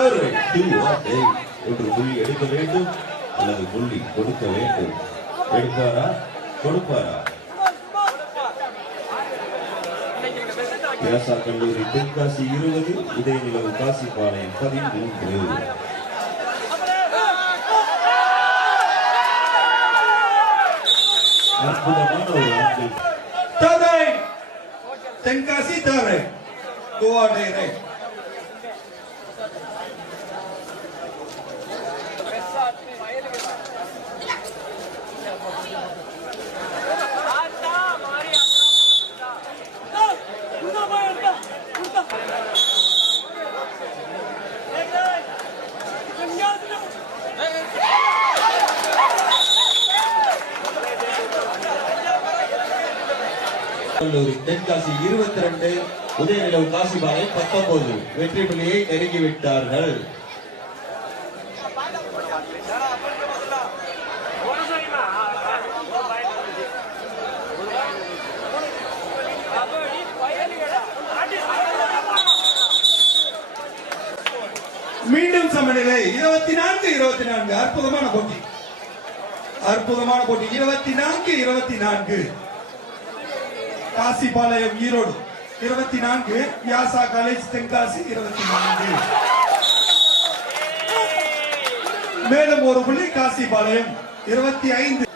ஒன்று புள்ளி எடுக்க வேண்டும் அல்லது புள்ளி கொடுக்க வேண்டும். எடுப்பாரா கொடுப்பாரா? வியாசா கல்லூரி தென்காசி 20, உதயநிலவு காசிபாளையம் 13. அற்புதமான ஒரு ஆண்டு. தென்காசி தவறு கோவாடை தென்காசி 22, உதயநிலவு காசிபாளையம் 19 வெற்றி புள்ளியை நெருங்கிவிட்டார்கள். மீண்டும் சமநிலை 24-24. அற்புதமான போட்டி 24-24. காசிபாளையம் ஈரோடு 24, வியாசா காலேஜ் தென்காசி 24. மேலும் ஒரு புள்ளி காசிபாளையம் 25.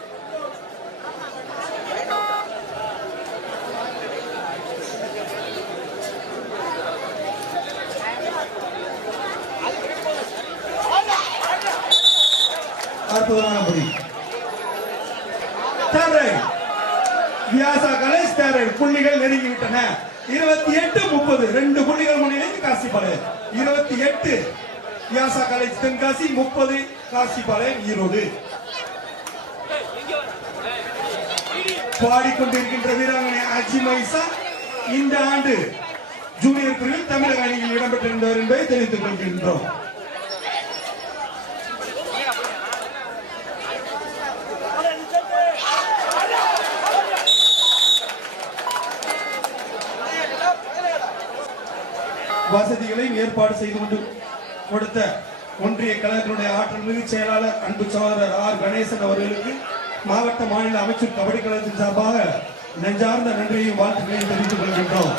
அற்புதமான புள்ளி வியாசா காலேஜ் புள்ளிகள் நெருங்கிவிட்டன. 28-30 2 புள்ளிகள் முன்னிலையில் காசிபாளையம் 28 வியாசா காலேஜ் தென்காசி, 30 காசிபாளையம் ஈரோடு. பாடிக்கொண்டிருக்கின்ற வீராங்கனை அஜிமைசா இந்த ஆண்டு ஜூனியர் பிரிவில் தமிழக அணியில் இடம்பெற்றிருந்தவர் என்பதை தெரிவித்துக் கொள்கின்றோம். வசதிகளையும் ஏற்பாடு செய்து கொண்டு கொடுத்த ஒன்றிய கழகத்தினுடைய ஆற்றல் மிகு செயலாளர் அன்பு சகோதரர் ஆர் கணேசன் அவர்களுக்கு மாவட்ட மாநில அமைச்சர் கபடி கழகத்தின் சார்பாக நெஞ்சார்ந்த நன்றியையும் வாழ்த்துக்களையும் தெரிவித்துக் கொள்கின்றோம்.